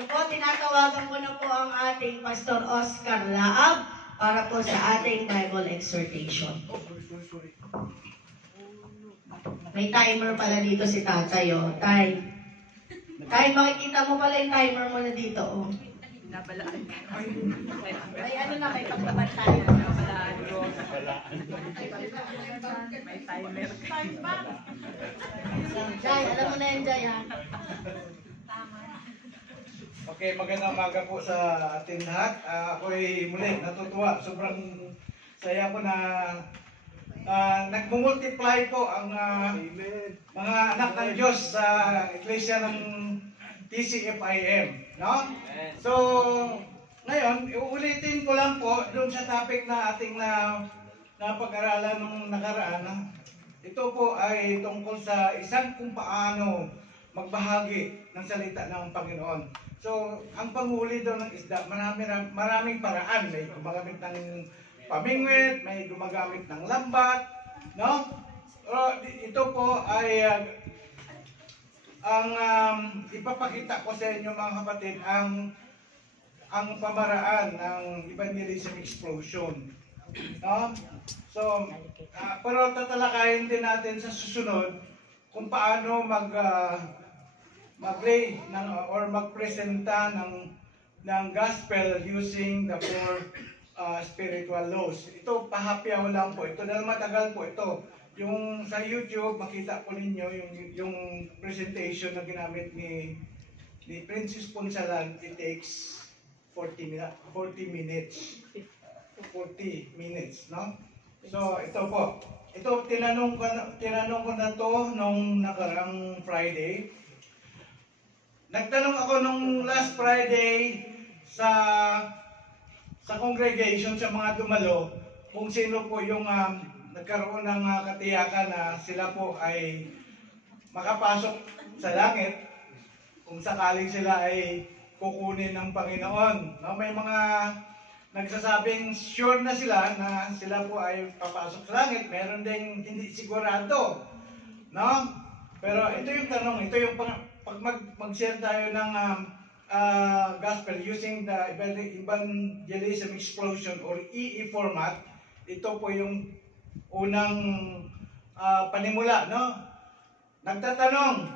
you po. Tinatawagan ko na po ang ating Pastor Oscar Laab para po sa ating Bible exhortation. May timer pala dito si Tatay, oh. Tay, makikita mo pala yung timer mo na dito, oh. Nabalaan. May ano na, may paglaban tayo. Nabalaan ko. May timer. Jai, alam mo na yan, Jai, ha? Okay, magandang umaga po sa ating lahat. Ako'y muli natutuwa. Sobrang saya ko na nagmumultiply po ang mga anak ng Diyos sa Iglesia ng TCFIM. No? So, ngayon, uulitin ko lang po doon sa topic na ating napag-aralan nung nakaraan. Ito po ay tungkol sa isang kung paano magbahagi ng salita ng Panginoon. So, ang panghuli daw ng isda, maraming paraan. May gumagamit ng pamingwit, may gumagamit ng lambat, no? So, ito po ay ipapakita ko sa inyo mga kapatid ang pamaraan ng evangelism explosion. No? So, pero tatalakayin din natin sa susunod kung paano mag-lay or magpresenta ng gospel using the four spiritual laws. Ito, pahapyaw lang po ito dahil matagal po ito. Yung sa YouTube, makita po ninyo yung presentation na ginamit ni Princess Ponsalan. It takes 40 minutes, no? So, ito po. Ito, tinanong ko na to nung nakarang Friday. Nagtanong ako nung last Friday sa congregation, sa mga dumalo, kung sino po yung nagkaroon ng katiyakan na sila po ay makapasok sa langit kung sakaling sila ay kukunin ng Panginoon. No, may mga nagsasabing sure na sila po ay papasok sa langit. Meron ding hindi sigurado. No? Pero ito yung tanong, ito yung pag mag-share tayo ng gospel using the evangelism explosion or EE format, ito po yung unang panimula, no? Nagtatanong,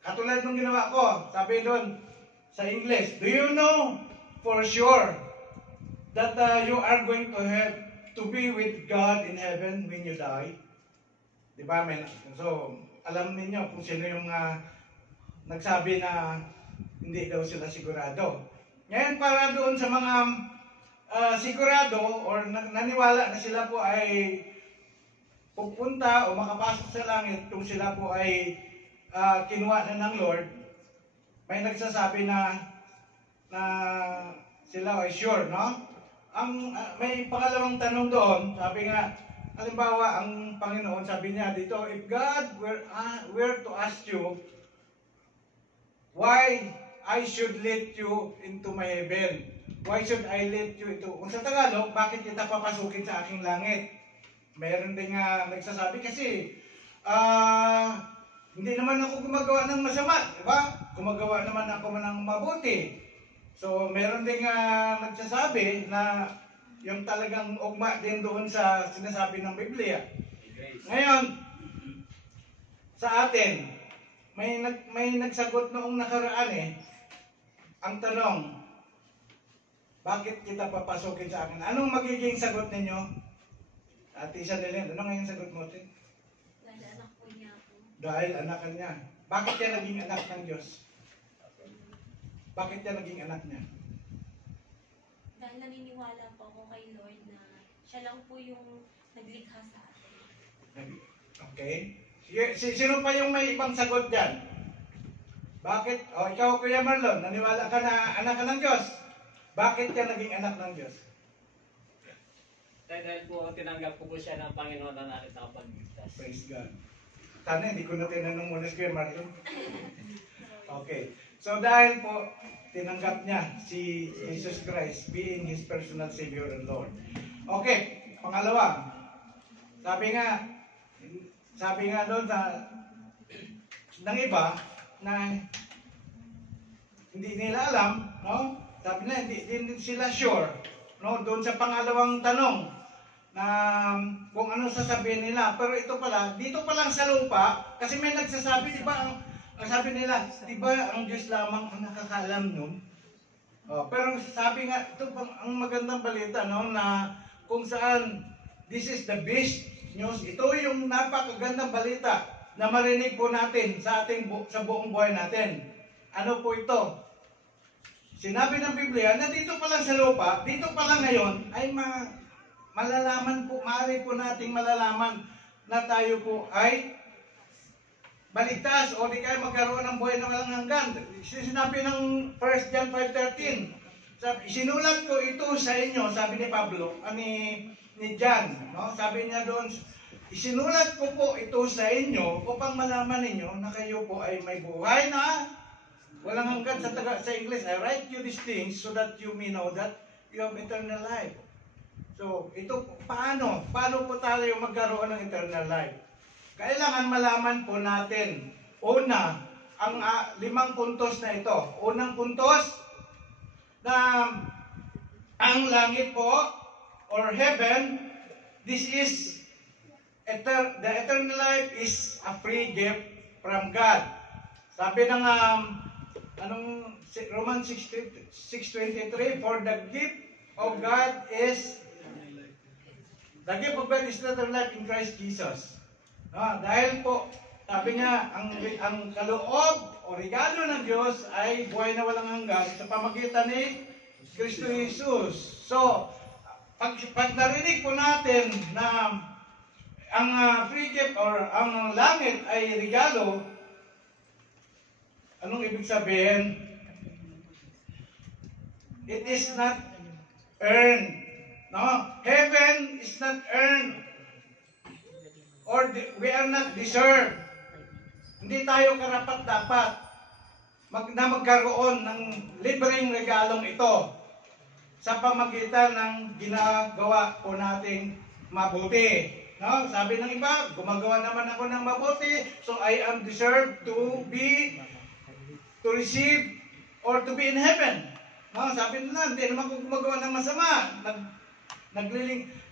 katulad nung ginawa ko, sabi doon sa English, do you know for sure that you are going to have to be with God in heaven when you die? Diba, men? So, alam niyo kung sino yung nagsabi na hindi daw sila sigurado. Ngayon, para doon sa mga sigurado or naniwala na sila po ay pupunta o makapasok sa langit kung sila po ay kinuha na ng Lord, may nagsasabi na sila ay sure, no? May pangalawang tanong doon, sabi nga, halimbawa, ang Panginoon, sabi niya dito, if God were to ask you, why I should let you into my heaven? Why should I let you into... Kung sa Tagalog, bakit kita papasukin sa aking langit? Meron din nga nagsasabi kasi, hindi naman ako gumagawa ng masama, di ba? Gumagawa naman ako ng mabuti. So, meron din nga nagsasabi na yung talagang ugma din doon sa sinasabi ng Biblia. Ngayon, sa atin, may nagsagot noong nakaraan ang tanong, bakit kita papasukin sa akin? Anong magiging sagot ninyo? Ate Isabel, ano ngayong sagot mo? Dahil anak po niya po. Dahil anak niya. Bakit siya naging anak ng Diyos? Bakit siya naging anak niya? Dahil naniniwala po ako kay Lord na siya lang po yung naglikha sa atin. Okay. Sino pa yung may ibang sagot dyan? Bakit? O, ikaw, Kuya Marlon, naniwala ka na anak ka ng Diyos. Bakit ka naging anak ng Diyos? Dahil po tinanggap ko po siya ng Panginoon na natin nakapagligtas. Praise God. Sana hindi ko na tinanong muna si Kuya Marlon. Okay. So dahil po tinanggap niya si Jesus Christ being His personal Savior and Lord. Okay. Pangalawa. Sabi nga doon ng iba na hindi nila alam, no? Sabi na, hindi sila sure, no? Doon sa pangalawang tanong, na kung ano sasabihin nila. Pero ito pala, dito pa lang sa lupa, kasi may nagsasabi, di ba, ang sabi nila, di ba, ang Diyos lamang ang nakakaalam nun? Pero sabi nga, ito pang ang magandang balita, no, na kung saan, this is the best news. Ito yung napakagandang balita na marinig po natin sa buong buhay natin. Ano po ito? Sinabi ng Biblia na dito pa lang sa lupa, dito pa lang ngayon, ay malalaman po, maaari po nating malalaman na tayo po ay baligtas o di kayo magkaroon ng buhay na walang hanggan. Sinabi ng 1 John 5:13, sinulat ko ito sa inyo, sabi ni Pablo, ni John, no? Sabi niya doon, isinulat ko po ito sa inyo upang malaman ninyo na kayo po ay may buhay na walang hanggan. Sa English, I write you these things so that you may know that you have eternal life. So, ito, paano po tayo magkaroon ng eternal life? Kailangan malaman po natin, una, ang 5 puntos na ito. Unang puntos, na ang langit po, or heaven, this is, the eternal life is a free gift from God. Sabi ng, Romans 6:23, for the gift of God is eternal life in Christ Jesus. Dahil po, sabi niya, ang kaloob o regalo ng Diyos ay buhay na walang hanggan sa pamagitan ni Kristo Jesus. So, pag narinig po natin na ang free gift or ang langit ay regalo, anong ibig sabihin? It is not earned. No, heaven is not earned, or we are not deserved. Hindi tayo karapat-dapat na magkaroon ng libreng regalong ito sa pamagitan ng ginagawa po nating mabuti. No, sabi ng iba, gumagawa naman ako ng mabuti, so I am deserved to receive or to be in heaven. No, sabi nila, hindi naman ako gumagawa ng masama.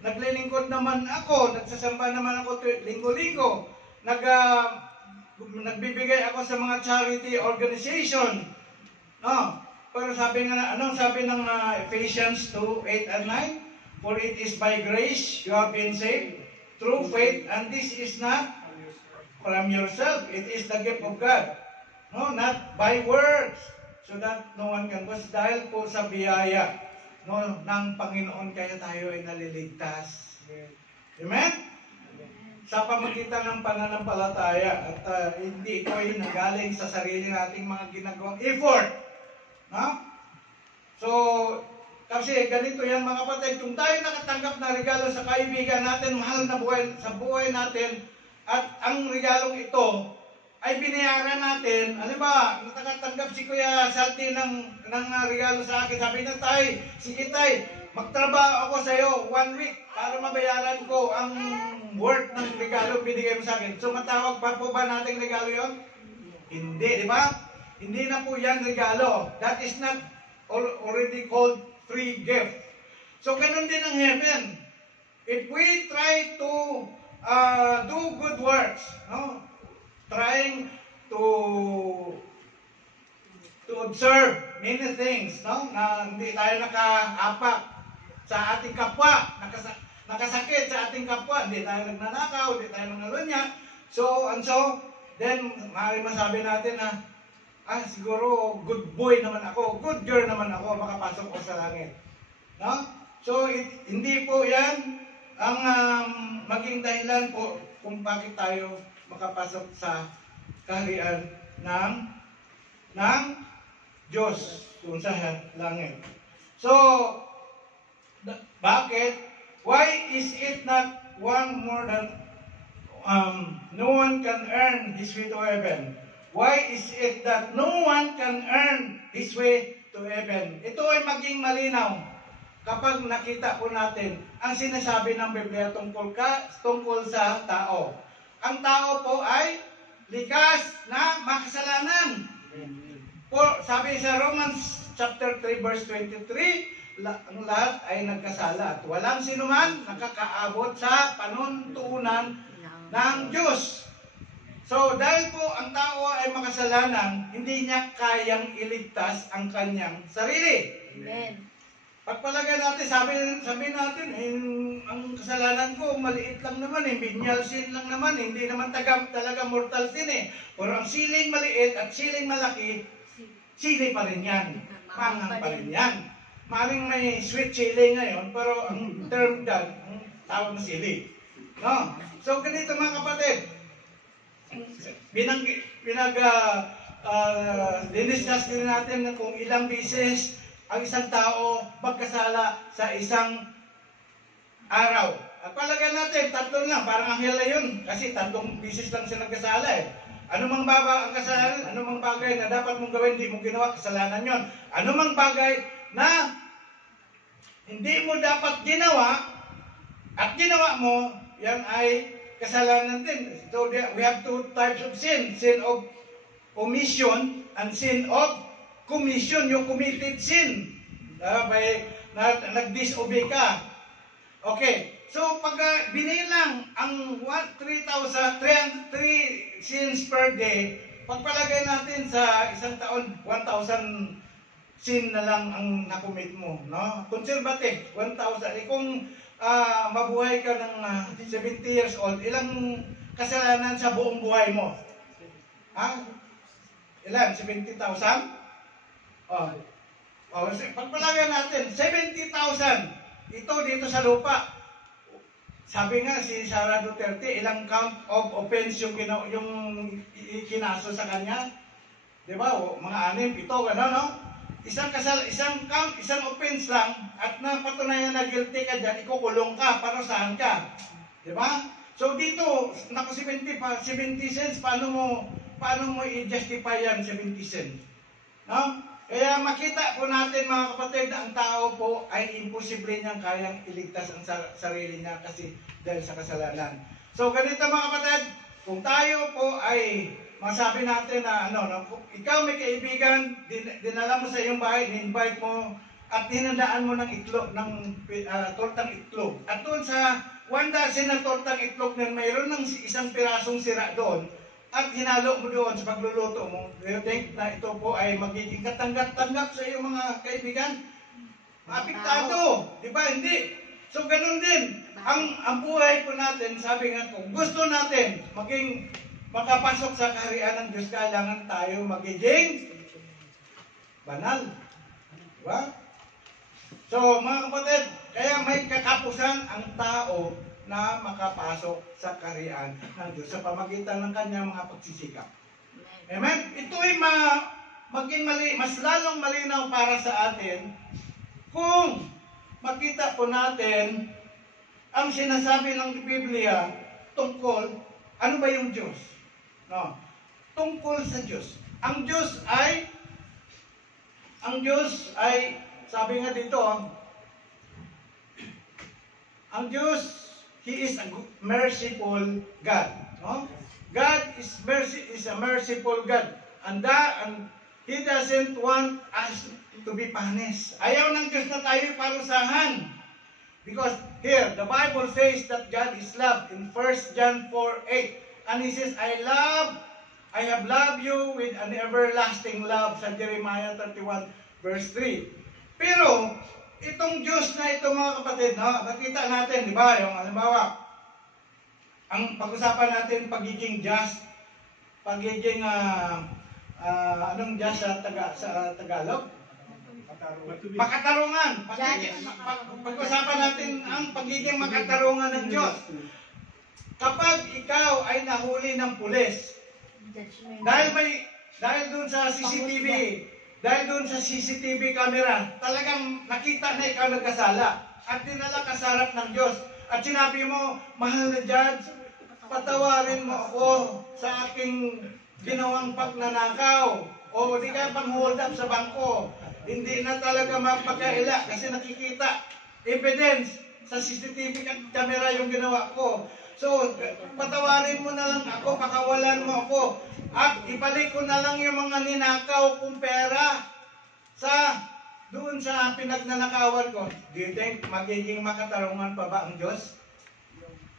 Naglilingkod naman ako, nagsasamba naman ako linggo-linggo, nagbibigay ako sa mga charity organization. No? Pero anong sabi ng Ephesians 2:8 and 9? For it is by grace you have been saved through faith, and this is not from yourself, it is the gift of God. No, not by works, so that no one can boast. Dahil po sa biyaya, no, ng Panginoon kaya tayo ay naliligtas. Amen? Sa pamagitan ng pananampalataya at hindi ito ay nagaling sa sarili nating mga ginagawang effort. No? So, kasi ganito yan mga kapatid, kung tayo nakatanggap na regalo sa kaibigan natin, mahal na buhay, sa buhay natin, at ang regalong ito ay binayaran natin. Ano ba, nakatanggap si Kuya Salty ng regalo sa akin. Sabi niya, tay, sige tay, magtrabaho ako sa iyo 1 week para mabayaran ko ang worth ng regalo binigay mo sa akin. So matawag pa po ba nating regalo yon? Hindi, di ba? Hindi na po yan regalo. That is not already called free gift. So ganun din ang heaven. If we try to do good works, no? Trying to observe many things, no? Na hindi tayo nakaapak sa ating kapwa, nakasakit sa ating kapwa, hindi tayo nagnanakaw, hindi tayo nangalunya. So, then, maaari masabi natin na, siguro, good boy naman ako, good girl naman ako, makapasok ko sa langit. No? So, hindi po yan ang maging dahilan po kung bakit tayo makapasok sa kaharian ng Diyos kung sa langit. So, bakit? Why is it not one more than no one can earn his way to heaven? Why is it that no one can earn his way to heaven? Ito ay maging malinaw kapag nakita po natin ang sinasabi ng Biblia tungkol sa tao. Ang tao po ay likas na makasalanan. sabi sa Romans chapter 3 verse 23, ang lahat ay nagkasala at walang sinuman nakakaabot sa panuntunan ng Diyos. So, dahil po ang tao ay makasalanan, hindi niya kayang iligtas ang kanyang sarili. Amen. Pagpalagay natin, sabi natin, ang kasalanan ko, maliit lang naman, venial sin lang naman, hindi naman talaga mortal sin eh. Pero ang siling maliit at siling malaki, sili pa rin yan. Manghang pa rin yan. Maring may sweet chili ngayon, pero ang term dyan, ang tawag na sili. No? So, ganito mga kapatid, diniscuss din natin kung ilang beses ang isang tao magkasala sa isang araw. At palagay natin, 3 lang, parang anghel na yun. Kasi 3 beses lang siya nagkasala eh. Ano mang ang kasalanan, ano mang bagay na dapat mong gawin, hindi mo ginawa, kasalanan yon. Ano mang bagay na hindi mo dapat ginawa, at ginawa mo, yan ay kasalanan din. So we have 2 types of sin. Sin of omission and sin of commission. You committed sin. Nag-disobey ka. Okay. So pag binilang ang 3 sins per day, pagpalagay natin sa isang taon, 1,000 sin na lang ang nakumit mo. No? Conservative, 1,000. Kung mabuhay ka ng 70 years old, ilang kasalanan sa buong buhay mo? Ha? Ilan? 70,000? Pagpalagay natin, 70,000. Ito dito sa lupa. Sabi nga si Sara Duterte, ilang count of offense yung kinaso sa kanya? Di ba? Mga 6, 7, gano'n, no? Isang offense lang at napatunayan na guilty ka dyan, ikukulong ka, parusahan ka. Di ba? So dito, naku 70 cents, paano mo i-justify yan 70 cents? No? Kaya makita po natin mga kapatid na ang tao po ay imposible niyang kayang iligtas ang sarili niya kasi dahil sa kasalanan. So ganito mga kapatid, kung tayo po ay masabi natin na ikaw may kaibigan, dinala mo sa iyong bahay, in-invite mo, at hinandaan mo ng itlog, tortang itlog. At doon sa 1 dozen na tortang itlog na mayroon ng isang pirasong sira doon, at hinalo mo doon sa pagluluto mo, do you think na ito po ay magiging katanggap-tanggap sa iyong mga kaibigan? Apektado, di ba? Hindi. So ganun din, ang buhay po natin, sabi nga kung gusto natin maging makapasok sa kaharian ng Diyos, kailangan tayo magiging banal. Diba? So, mga kapatid, kaya may kakapusan ang tao na makapasok sa kaharian ng Diyos sa pamagitan ng kanyang mga pagsisikap. Amen? Ito ay mas lalong malinaw para sa atin kung makita po natin ang sinasabi ng Biblia tungkol ano ba yung Diyos. No. Tungkol sa Diyos. Ang Diyos ay, sabi nga dito, ang Diyos, He is a merciful God. No? God is a merciful God. And He doesn't want us to be punished. Ayaw ng Diyos na tayo parusahan. Because here, the Bible says that God is love in 1 John 4:8. And He says, I have loved you with an everlasting love sa Jeremiah 31 verse 3. Pero, itong Diyos na ito mga kapatid, nakita natin, di ba, yung halimbawa, ang pag-usapan natin pagiging just, pagiging, anong just sa Tagalog? Makatarungan. Pag-usapan natin ang pagiging makatarungan ng Diyos. Kapag ikaw ay nahuli ng pulis, dahil doon sa CCTV camera, talagang nakita na ikaw nagkasala at dinala ka sa harap ng Diyos at sinabi mo, mahal na Judge, patawarin mo ako sa aking ginawang pagnanakaw o di ka pang hold up sa bangko. Hindi na talaga mapagkaila kasi nakikita evidence sa CCTV camera yung ginawa ko. So, patawarin mo na lang ako, pakawalan mo ako. At ibalik ko na lang yung mga ninakaw kong pera doon sa pinagnanakawan ko. Do you think magiging makatarungan pa ba ang Diyos?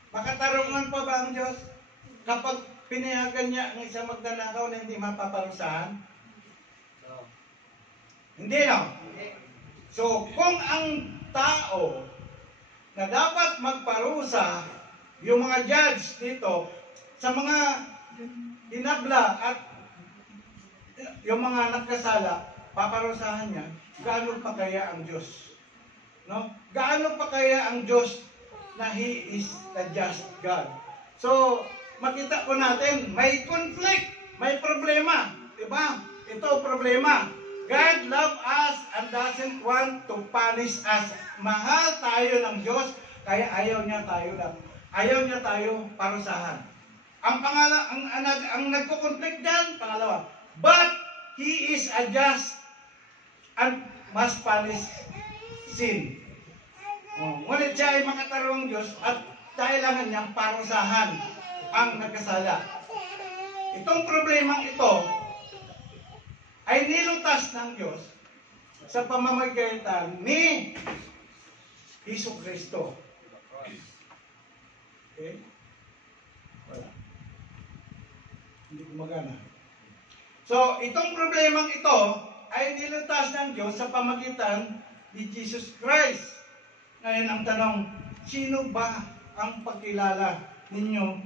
Makatarungan pa ba ang Diyos? Kapag pinayagan niya ng isang magnanakaw na hindi mapaparusahan? Hindi, no? So, kung ang tao na dapat magparusa, yung mga judge dito, sa mga inabla at yung mga nagkasala, paparusahan niya, gaano pa kaya ang Diyos? No? Gaano pa kaya ang Diyos na He is the just God? So, makita po natin, may conflict, may problema. Diba? Ito problema. God loves us and doesn't want to punish us. Mahal tayo ng Diyos, kaya ayaw niya tayo parusahan. Ang nagko-conflict dyan, pangalawa, but He is a just and must punish sin. Ngunit siya ay makatarungang Diyos at kailangan niyang parusahan ang nagkasala. Itong problemang ito ay nilutas ng Diyos sa pamamagitan ni Jesucristo. Okay? Wala. Hindi gumagana. So, itong problemang ito ay nilutas ng Diyos sa pamamagitan ni Jesus Christ. Ngayon ang tanong, sino ba ang pagkilala ninyo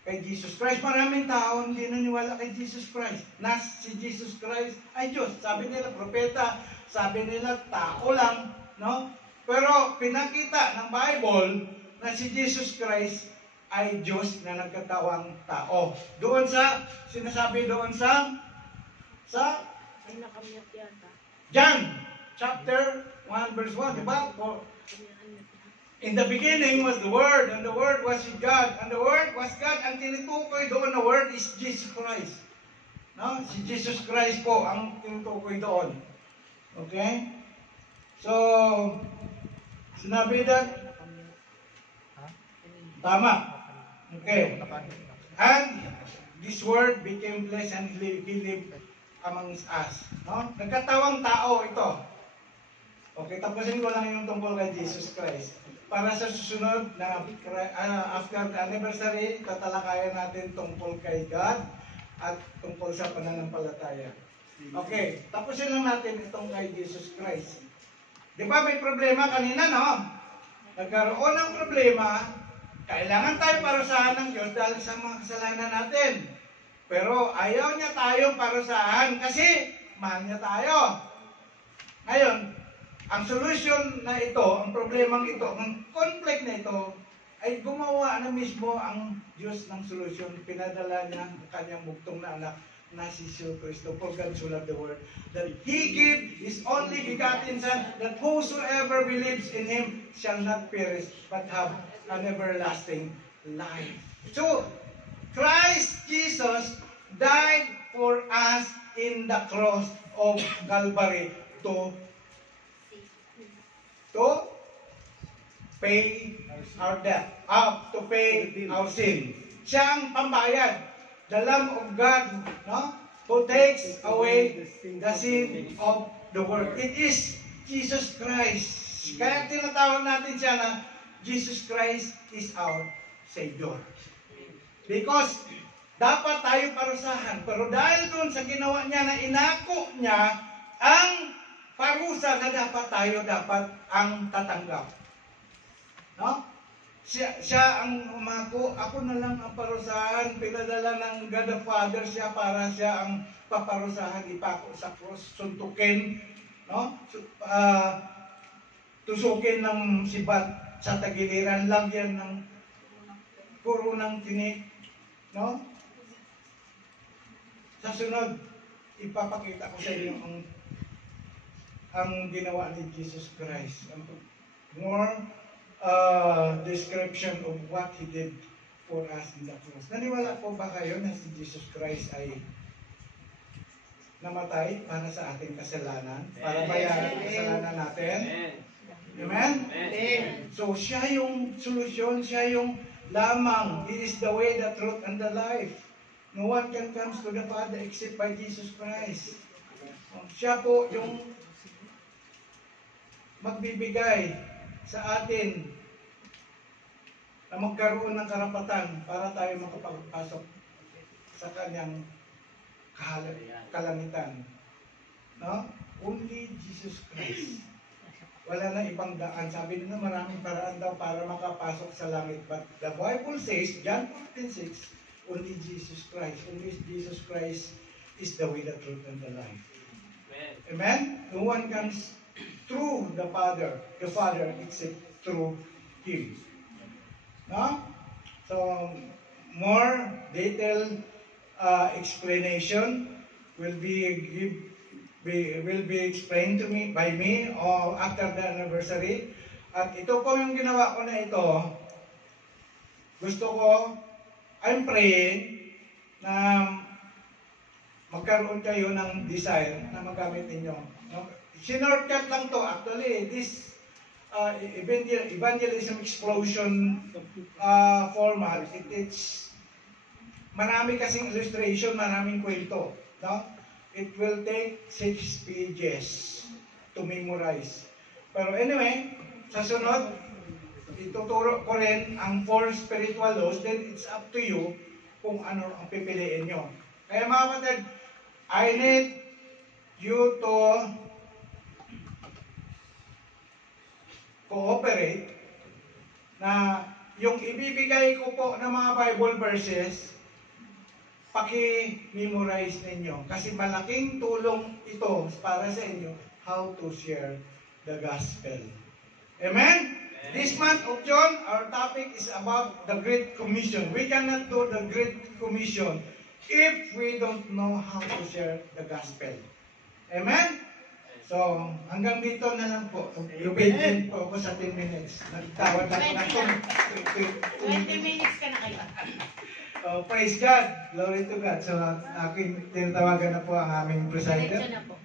kay Jesus Christ? Maraming tao hindi naniwala kay Jesus Christ. Na si Jesus Christ ay Diyos. Sabi nila propeta, sabi nila tao lang, no? Pero pinakita ng Bible na si Jesus Christ ay Diyos na nagkatawang tao. Doon sa sinasabi doon sa Ay, nakamute yata. John chapter 1 verse 1, di ba? In the beginning was the Word, and the Word was with God, and the Word was God. Ang tinutukoy doon na Word is Jesus Christ. No? Si Jesus Christ po ang tinutukoy doon. Okay? So, sinabi that, tama. Okay. And this Word became flesh and he lived amongst us. No? Nagkatawang tao ito. Okay, tapusin ko lang yung tungkol kay Jesus Christ. Para sa susunod na after the anniversary, tatalakayan natin tungkol kay God at tungkol sa pananampalataya. Okay, tapusin lang natin itong kay Jesus Christ. Di ba may problema kanina, no? Nagkaroon ng problema, kailangan tayo parusahan ng Diyos dahil sa mga kasalanan natin. Pero ayaw niya tayong parusahan kasi mahal niya tayo. Ngayon, ang solusyon na ito, ang problemang ito, ang conflict na ito, ay gumawa na mismo ang Diyos ng solusyon. Pinadala niya ang kanyang bugtong na anak na si Jesus Cristo. For God so loved the world, that He gave His only begotten Son, that whosoever believes in Him shall not perish, but have an everlasting life. So, Christ Jesus died for us in the cross of Calvary to pay our debt, to pay our sin. Siya ang pambayad. The Lamb of God, no? Who takes away the sin of the world. It is Jesus Christ. Kaya tinatawag natin siya na Jesus Christ is our Savior. Because dapat tayo parusahan. Pero dahil doon sa ginawa niya na inako niya ang parusa na dapat ang tatanggap. No? Siya ang umako, ako na lang ang parusahan, pinadala ng God the Father siya para siya ang paparusahan, ipako sa cross, suntukin, no? Tusukin ng sibat sa tagiliran, lagyan ng kurunang tinik, no? Sa sunod, ipapakita ko sa inyo ang ginawa ni Jesus Christ. More description of what He did for us in the cross. Naniwala po ba kayo na si Jesus Christ ay namatay para sa ating kasalanan? Para bayaran ang kasalanan natin? Amen? So, siya yung solusyon, siya yung lamang. He is the way, the truth, and the life. No one can come to the Father except by Jesus Christ. Siya po yung magbibigay sa atin na magkaroon ng karapatan para tayo makapagpasok sa kanyang kalangitan. No? Only Jesus Christ. Wala na ibang daan. Sabi nila maraming paraan daw para makapasok sa langit. But the Bible says, John 14:6, only Jesus Christ. Only Jesus Christ is the way, the truth, and the life. Amen. Amen? No one comes through the Father except through Him. No? So, more detailed explanation will be explained to me by me or after the anniversary. At ito po yung ginawa ko na ito. Gusto ko, I'm praying na magkaroon kayo ng desire na magamit ninyo. No? Sinortcut lang to actually. This evangelism explosion format, it's marami kasing illustration, maraming kwento. No? It will take 6 pages to memorize. Pero anyway, sa sunod, ituturo ko rin ang 4 spiritual laws, then it's up to you kung ano ang pipiliin nyo. Kaya mga kapatid, I need you to cooperate na yung ibibigay ko po ng mga Bible verses, paki-memorize ninyo. Kasi malaking tulong ito para sa inyo how to share the gospel. Amen? This month of June, our topic is about the Great Commission. We cannot do the Great Commission if we don't know how to share the gospel. Amen? So, hanggang dito na lang po. Lupin po ako sa 10 minutes. Nagtawad ako na 20 minutes ka na kayo. Praise God. Glory to God. So, aking tinatawagan na po ang aming presider. Diretso na po.